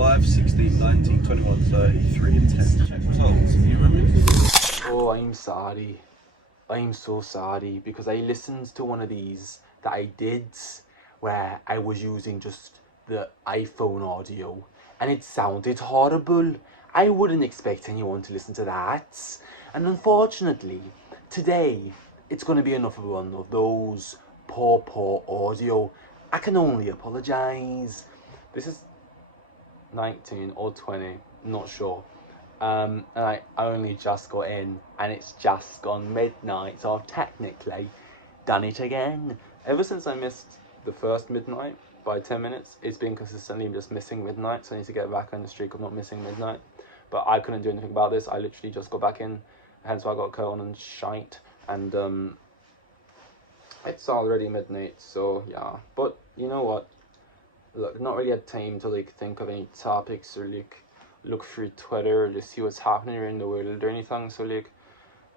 5, 16, 19, 21, 30, 3 and 10. Check results. You remember? Oh, I'm sorry. I'm so sorry because I listened to one of these that I did where I was using just the iPhone audio and it sounded horrible. I wouldn't expect anyone to listen to that. And unfortunately, today it's going to be another one of those poor audio. I can only apologise. This is 19 or 20, not sure. And I only just got in and it's just gone midnight, so I've technically done it again. Ever since I missed the first midnight by 10 minutes, it's been consistently just missing midnight, so I need to get back on the streak of not missing midnight. But I couldn't do anything about this. I literally just got back in, hence why I got cut on and shite. And it's already midnight, so yeah. But you know what? Look, not really had time to like think of any topics or like look through Twitter or just see what's happening around the world or anything. So like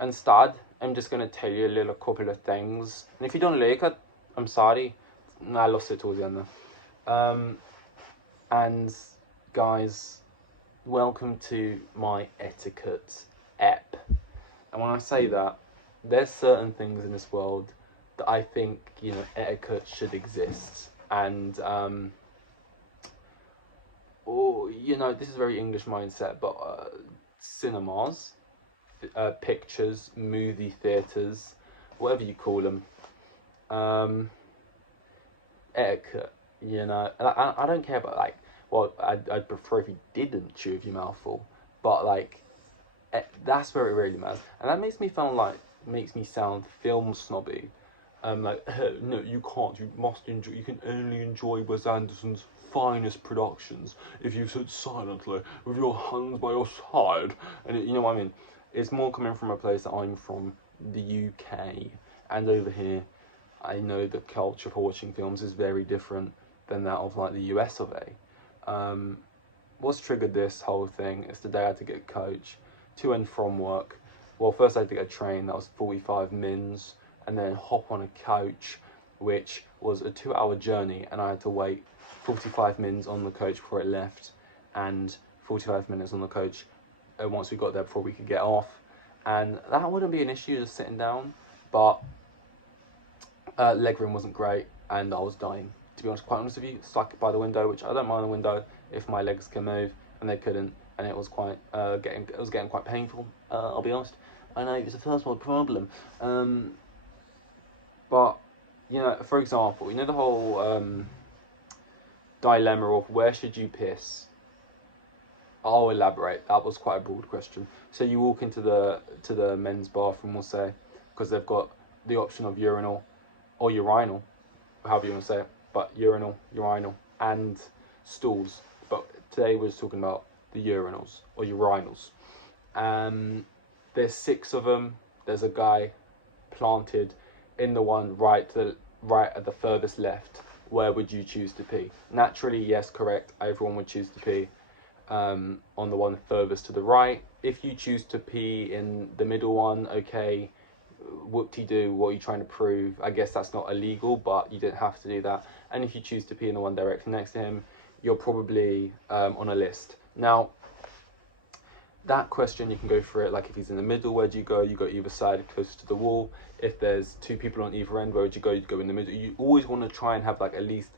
instead, I'm just gonna tell you a little couple of things. And if you don't like it, I'm sorry. I lost it towards the end there. And guys, welcome to my etiquette app. And when I say that, there's certain things in this world that I think, you know, etiquette should exist. And or you know, this is very English mindset, but cinemas, pictures, movie theaters, whatever you call them, etiquette. You know, and I don't care about like. Well, I'd prefer if you didn't chew with your mouth full, but like, that's where it really matters, and that makes me sound film snobby. Like, no, you can't. You must enjoy. You can only enjoy Wes Anderson's finest productions if you sit silently with your hands by your side. And you know what I mean? It's more coming from a place that I'm from, the UK, and over here, I know the culture for watching films is very different than that of like the US of A. What's triggered this whole thing is the day I had to get a coach to and from work. Well, first I had to get a train that was 45 mins, and then hop on a coach, which was a 2-hour journey, and I had to wait 45 minutes on the coach before it left, and 45 minutes on the coach once we got there before we could get off. And that wouldn't be an issue just sitting down, but legroom wasn't great, and I was dying. To be honest, quite honest with you, stuck by the window, which I don't mind the window if my legs can move, and they couldn't, and it was quite getting quite painful. I'll be honest. I know it's a first world problem. But, you know, for example, you know the whole dilemma of where should you piss? I'll elaborate. That was quite a broad question. So you walk into the men's bathroom, we'll say, because they've got the option of urinal or urinal, however you want to say it, but urinal, and stools. But today we're just talking about the urinals or urinals. There's 6 of them. There's a guy planted in the one right at the furthest left. Where would you choose to pee? Naturally, yes, correct. Everyone would choose to pee on the one furthest to the right. If you choose to pee in the middle one, okay, whoop-de-doo, what are you trying to prove? I guess that's not illegal, but you didn't have to do that. And if you choose to pee in the one directly next to him, you're probably on a list. Now, that question, you can go for it like if he's in the middle, where do you go? You go either side, closer to the wall. If there's 2 people on either end, where would you go? You'd go in the middle. You always want to try and have like at least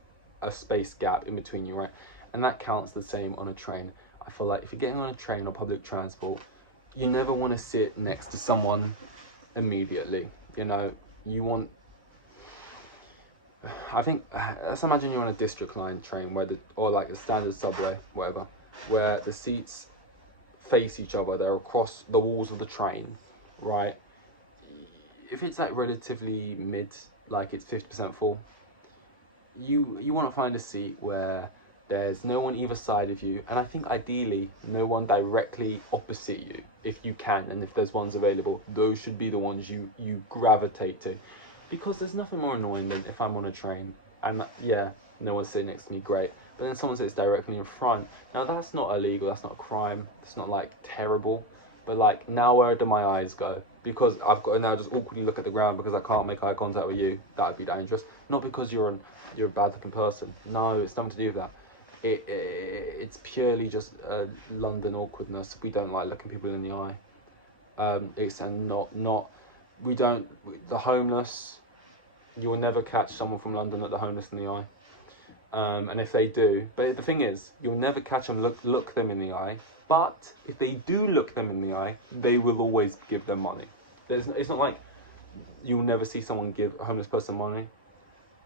a space gap in between you, right? And that counts the same on a train. I feel like if you're getting on a train or public transport, you never want to sit next to someone immediately. You know, you want, I think, let's imagine you're on a district line train or like a standard subway, whatever, where the seats face each other, they're across the walls of the train, right? If it's like relatively mid, like it's 50% full, you want to find a seat where there's no one either side of you, and I think ideally no one directly opposite you if you can, and if there's ones available, those should be the ones you gravitate to, because there's nothing more annoying than if I'm on a train and yeah, no one's sitting next to me, great, but then someone sits directly in front. Now that's not illegal, that's not a crime, it's not like terrible, but like now where do my eyes go? Because I've got to now just awkwardly look at the ground because I can't make eye contact with you. That would be dangerous. Not because you're a bad looking person. No, it's nothing to do with that. it's purely just London awkwardness. We don't like looking people in the eye. It's and not we don't the homeless. You will never catch someone from London at the homeless in the eye. And if they do, but the thing is, you'll never catch them look them in the eye. But if they do look them in the eye, they will always give them money. It's not like you'll never see someone give a homeless person money,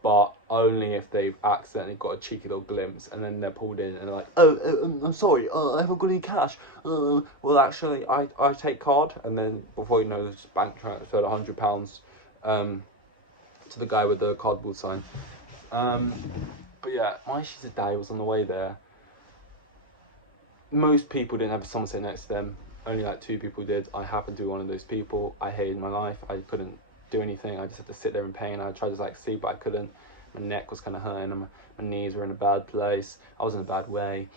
but only if they've accidentally got a cheeky little glimpse, and then they're pulled in and they're like, I'm sorry, I haven't got any cash. Well, actually, I take card, and then before you know, this bank transferred £100 to the guy with the cardboard sign. But yeah, my issues today was on the way there. Most people didn't have someone sitting next to them. Only like 2 people did. I happened to be one of those people. I hated my life. I couldn't do anything. I just had to sit there in pain. I tried to like sleep, but I couldn't. My neck was kind of hurting, and my knees were in a bad place. I was in a bad way.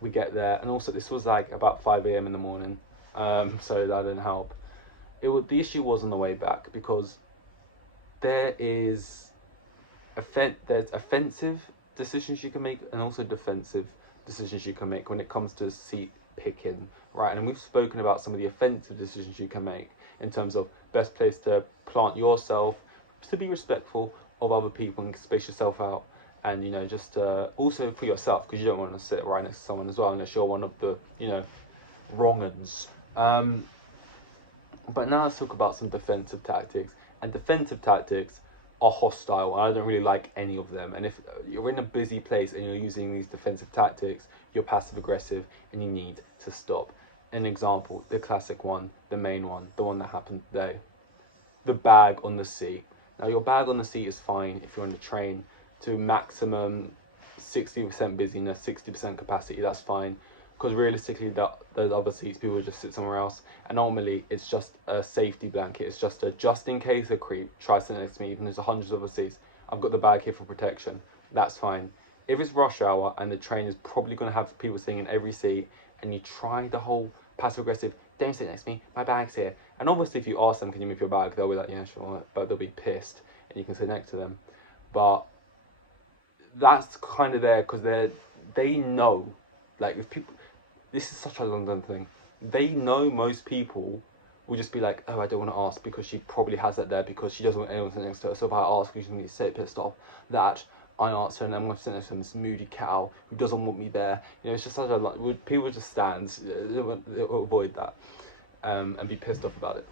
We get there, and also this was like about 5 a.m. in the morning, so that didn't help. The issue was on the way back, because there's offensive decisions you can make, and also defensive decisions you can make when it comes to seat picking, right? And we've spoken about some of the offensive decisions you can make in terms of best place to plant yourself, to be respectful of other people and space yourself out, and just also for yourself, because you don't want to sit right next to someone as well unless you're one of the wrong uns. But now let's talk about some defensive tactics. And defensive tactics are hostile, and I don't really like any of them. And if you're in a busy place and you're using these defensive tactics, you're passive aggressive, and you need to stop. An example, the classic one, the main one, the one that happened today. The bag on the seat. Now, your bag on the seat is fine if you're on the train to maximum 60% busyness, 60% capacity, that's fine. Because realistically, those other seats, people just sit somewhere else. And normally, it's just a safety blanket. It's just in case a creep tries to sit next to me, even though there's hundreds of other seats, I've got the bag here for protection. That's fine. If it's rush hour and the train is probably going to have people sitting in every seat, and you try the whole passive aggressive, don't sit next to me, my bag's here. And obviously, if you ask them, can you move your bag, they'll be like, yeah, sure, but they'll be pissed, and you can sit next to them. But that's kind of there because they know, like, if people, this is such a London thing, they know most people will just be like, oh, I don't want to ask because she probably has that there because she doesn't want anyone sitting next to her. So if I ask, she's going to get so pissed off that I answer, and I'm going to sit next to this moody cow who doesn't want me there. It's just such a people just stand, avoid that, and be pissed off about it.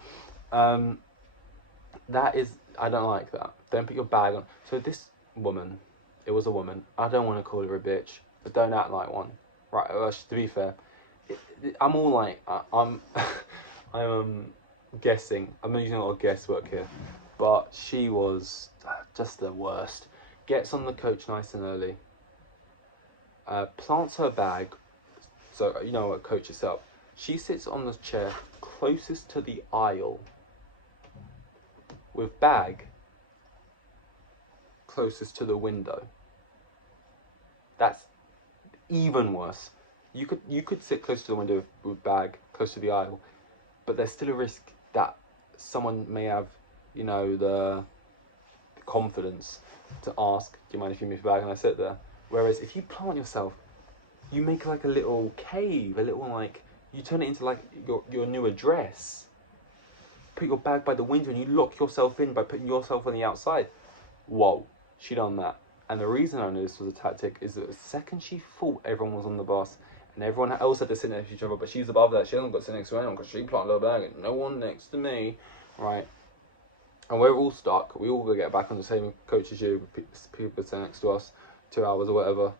That is, I don't like that. Don't put your bag on. So this woman, it was a woman. I don't want to call her a bitch, but don't act like one. Right? To be fair, I'm all like I'm guessing. I'm using a lot of guesswork here, but she was just the worst. Gets on the coach nice and early. Plants her bag. So what coach is up. She sits on the chair closest to the aisle, with bag closest to the window. That's even worse. You could sit close to the window with bag close to the aisle, but there's still a risk that someone may have, the confidence to ask, do you mind if you move your bag? And I sit there. Whereas if you plant yourself, you make like a little cave, you turn it into like your new address. Put your bag by the window and you lock yourself in by putting yourself on the outside. Whoa, she done that. And the reason I knew this was a tactic is that the second she thought everyone was on the bus, and everyone else had to sit next to each other, but she's above that, she hasn't got to sit next to anyone because she planted her bag and no one next to me, right? And we're all stuck. We all got to get back on the same coach as you, people sitting next to us, 2 hours or whatever.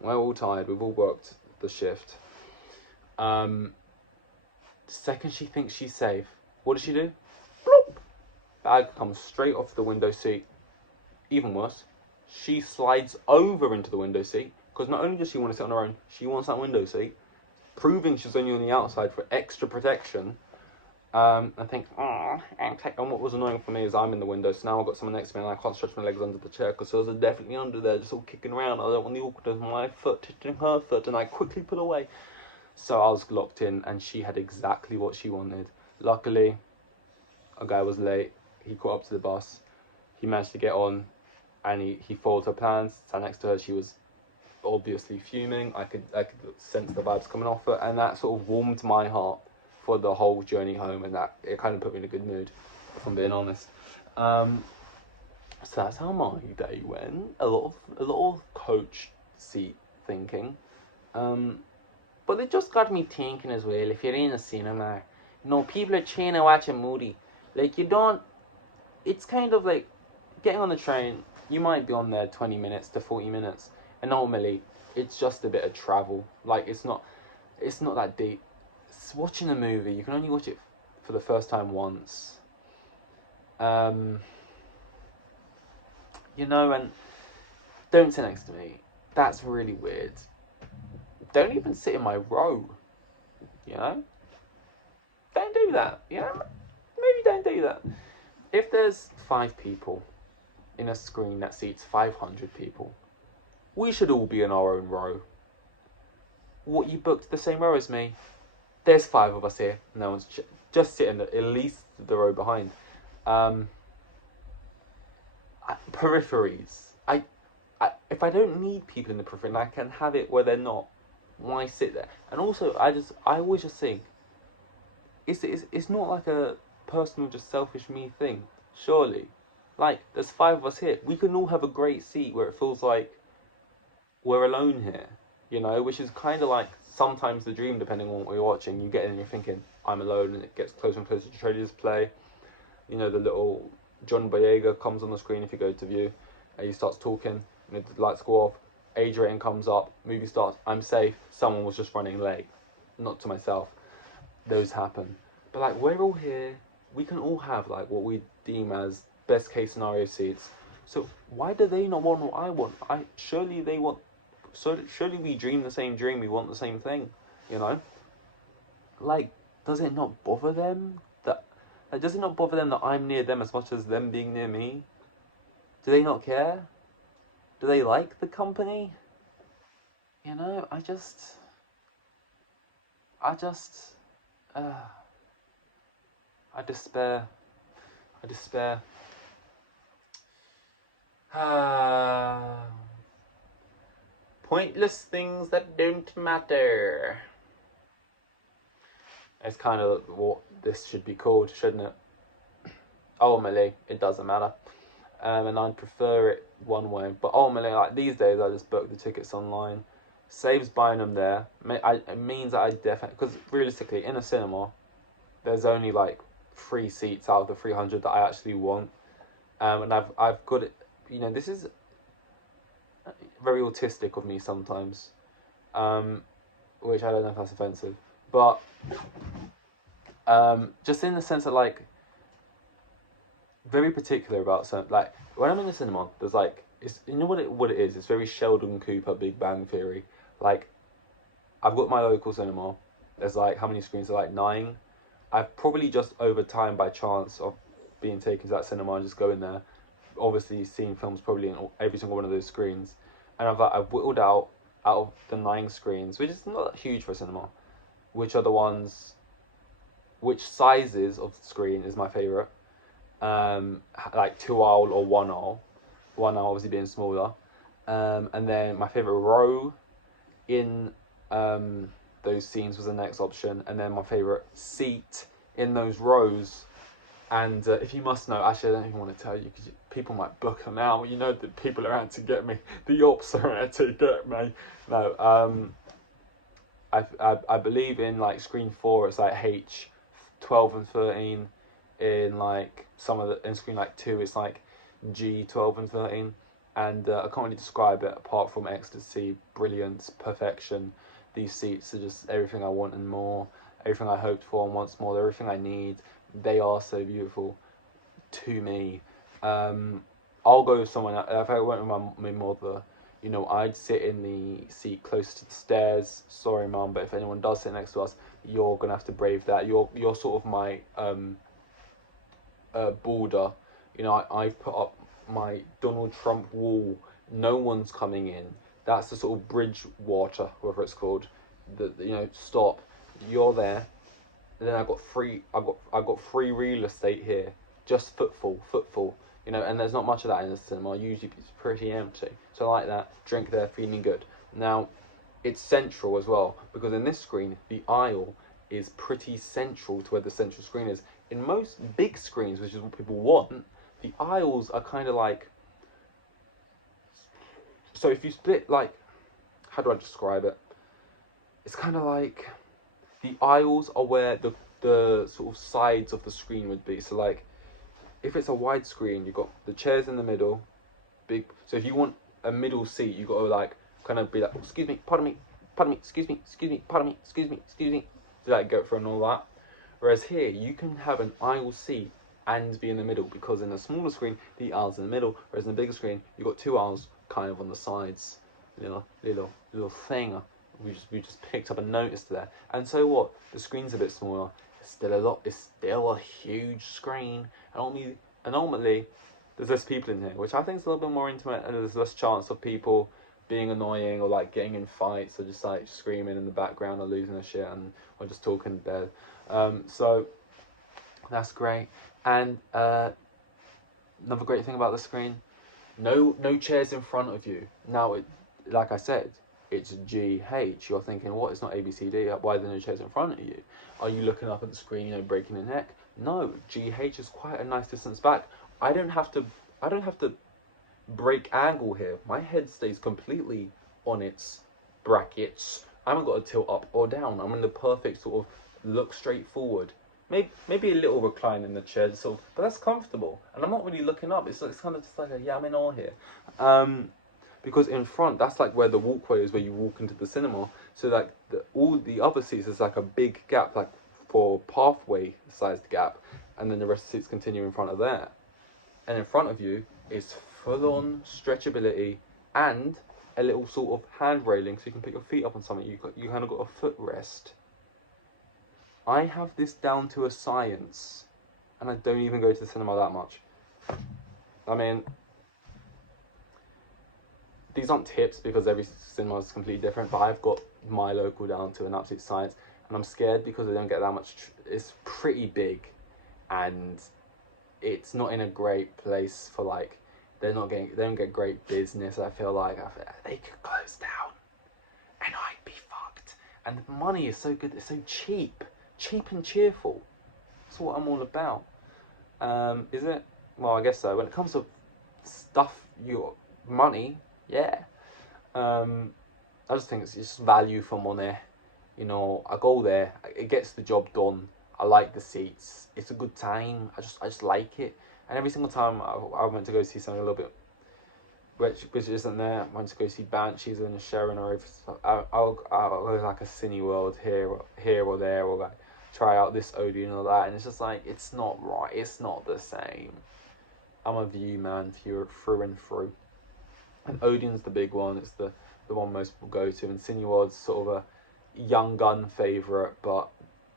We're all tired. We've all worked the shift. The second she thinks she's safe, what does she do? Bloop! Bag comes straight off the window seat. Even worse, she slides over into the window seat, because not only does she want to sit on her own, she wants that window seat, proving she's only on the outside for extra protection. I think, and what was annoying for me is I'm in the window, so now I've got someone next to me and I can't stretch my legs under the chair because hers are definitely under there, just all kicking around. I don't want the awkwardness of my foot touching her foot, and I quickly pull away. So I was locked in, and she had exactly what she wanted. Luckily, a guy was late. He caught up to the bus. He managed to get on, and he followed her plans. Sat next to her. She was obviously fuming. I could sense the vibes coming off it, and that sort of warmed my heart for the whole journey home, and that it kind of put me in a good mood, if I'm being honest. So that's how my day went. A lot of coach seat thinking. But it just got me thinking as well, if you're in a cinema, people are trying to watch a movie. Like, it's kind of like getting on the train, you might be on there 20 minutes to 40 minutes. And normally, it's just a bit of travel. Like, it's not that deep. It's watching a movie, you can only watch it for the first time once. And don't sit next to me. That's really weird. Don't even sit in my row. Don't do that. Maybe don't do that. If there's 5 people in a screen that seats 500 people, we should all be in our own row. What, you booked the same row as me? There's 5 of us here. No one's just sit in at least the row behind. Peripheries. If I don't need people in the periphery and I can have it where they're not, why sit there? And also, I always just think, it's not like a personal, just selfish me thing, surely. Like, there's 5 of us here. We can all have a great seat where it feels like we're alone here, which is kind of like sometimes the dream, depending on what you're watching. You get in and you're thinking, I'm alone, and it gets closer and closer to trailers play. The little John Boyega comes on the screen if you go to view, and he starts talking, and the lights go off, age rating comes up, movie starts, I'm safe, someone was just running late. Not to myself. Those happen. But like, we're all here, we can all have like what we deem as best case scenario seats. So why do they not want what I want? Surely they want, surely we dream the same dream, we want the same thing, Like, does it not bother them that I'm near them as much as them being near me? Do they not care? Do they like the company? I despair. Pointless things that don't matter. It's kind of what this should be called, shouldn't it? Ultimately, it doesn't matter. And I'd prefer it one way. But ultimately, like these days, I just book the tickets online. Saves buying them there. It means that I definitely... Because realistically, in a cinema, there's only like 3 seats out of the 300 that I actually want. And I've got it... this is very autistic of me sometimes. Which I don't know if that's offensive. But... just in the sense that, like... very particular about something. Like, when I'm in the cinema, there's like... It's, what it is? It's very Sheldon Cooper, Big Bang Theory. Like, I've got my local cinema. There's like, how many screens? There are like 9. I've probably just over time, by chance of being taken to that cinema and just going there, obviously seen films probably in every single one of those screens. And I've whittled out of the 9 screens, which is not that huge for a cinema, which are the ones, which sizes of the screen is my favourite. Like 2 aisle or 1 aisle. 1 aisle obviously being smaller. And then my favourite row in those scenes was the next option, and then my favourite seat in those rows. And if you must know, actually I don't even want to tell you because people might book them out. That people are out to get me. The ops are out to get me. No, I believe in like screen 4 it's like H 12 and 13. In like in screen like 2 it's like G 12 and 13. And I can't really describe it apart from ecstasy, brilliance, perfection. These seats are just everything I want and more, everything I hoped for and once more, everything I need. They are so beautiful to me. I'll go with someone else. If I went with my mother, I'd sit in the seat close to the stairs. Sorry, Mum, but if anyone does sit next to us, you're gonna have to brave that. You're sort of my border. I've put up my Donald Trump wall. No one's coming in. That's the sort of bridge water, whatever it's called. Stop. You're there. And then I got free real estate here. Just footfall. And there's not much of that in the cinema. Usually it's pretty empty. So I like that. Drink there, feeling good. Now, it's central as well, because in this screen, the aisle is pretty central to where the central screen is. In most big screens, which is what people want, the aisles are kind of like... So if you split, like... How do I describe it? It's kind of like... The aisles are where the sort of sides of the screen would be. So like, if it's a wide screen, you've got the chairs in the middle, big... So if you want a middle seat, you've got to like, kind of be like, excuse me, pardon me, excuse me, pardon me, excuse me, to like go for and all that. Whereas here, you can have an aisle seat and be in the middle, because in a smaller screen, the aisle's in the middle, whereas in the bigger screen, you've got two aisles kind of on the sides. Little thing. We just picked up and noticed there. And so what? The screen's a bit smaller. It's still a huge screen. And ultimately, there's less people in here, which I think is a little bit more intimate, and there's less chance of people being annoying or like getting in fights or just like screaming in the background or losing their shit or just talking in bed. So that's great. And another great thing about the screen, no chairs in front of you. Now, like I said, it's GH. You're thinking, what? It's not ABCD. Why are there no chairs in front of you? Are you looking up at the screen, breaking your neck? No, GH is quite a nice distance back. I don't have to break angle here. My head stays completely on its brackets. I haven't got to tilt up or down. I'm in the perfect sort of look straight forward. Maybe a little recline in the chair, sort of, but that's comfortable. And I'm not really looking up. It's kind of just like, I'm in awe here. Because in front, that's like where the walkway is, where you walk into the cinema. So like all the other seats is like a big gap, like for pathway sized gap, and then the rest of the seats continue in front of there. And in front of you is full-on stretchability and a little sort of hand railing, so you can put your feet up on something. You kind of got a footrest. I have this down to a science, and I don't even go to the cinema that much. I mean, these aren't tips because every cinema is completely different, but I've got my local down to an absolute science, and I'm scared because they don't get that much. It's pretty big, and it's not in a great place for like, they don't get great business. I feel like they could close down and I'd be fucked. And the money is so good, it's so cheap and cheerful. That's what I'm all about. Is it? Well, I guess so. When it comes to stuff, your money, yeah. I just think it's just value for money. I go there, it gets the job done. I like the seats. It's a good time. I just like it. And every single time I went to go see something a little bit which isn't there, I went to go see Banshees and Sharon, or if I'll go like a Cineworld here or there, or like try out this Odeon or that, and it's just like, it's not right. It's not the same. I'm a View man through and through. And Odeon's the big one. It's the one most people go to, and Cineworld's sort of a young gun favourite, but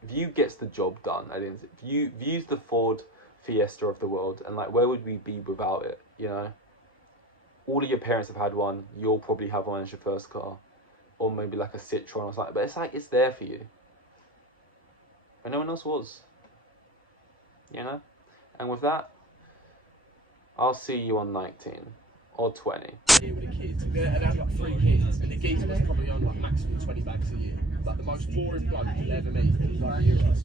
View gets the job done. View's the Ford Fiesta of the world, and like, where would we be without it? All of your parents have had one. You'll probably have one as your first car, or maybe like a Citroen or something. But it's like, it's there for you, and no one else was. And with that, I'll see you on 19 or 20. Here with the kids, and I've got 3 kids, and the geezer was probably on like maximum 20 bags a year. Like the most boring bloke you'll ever meet. He was like,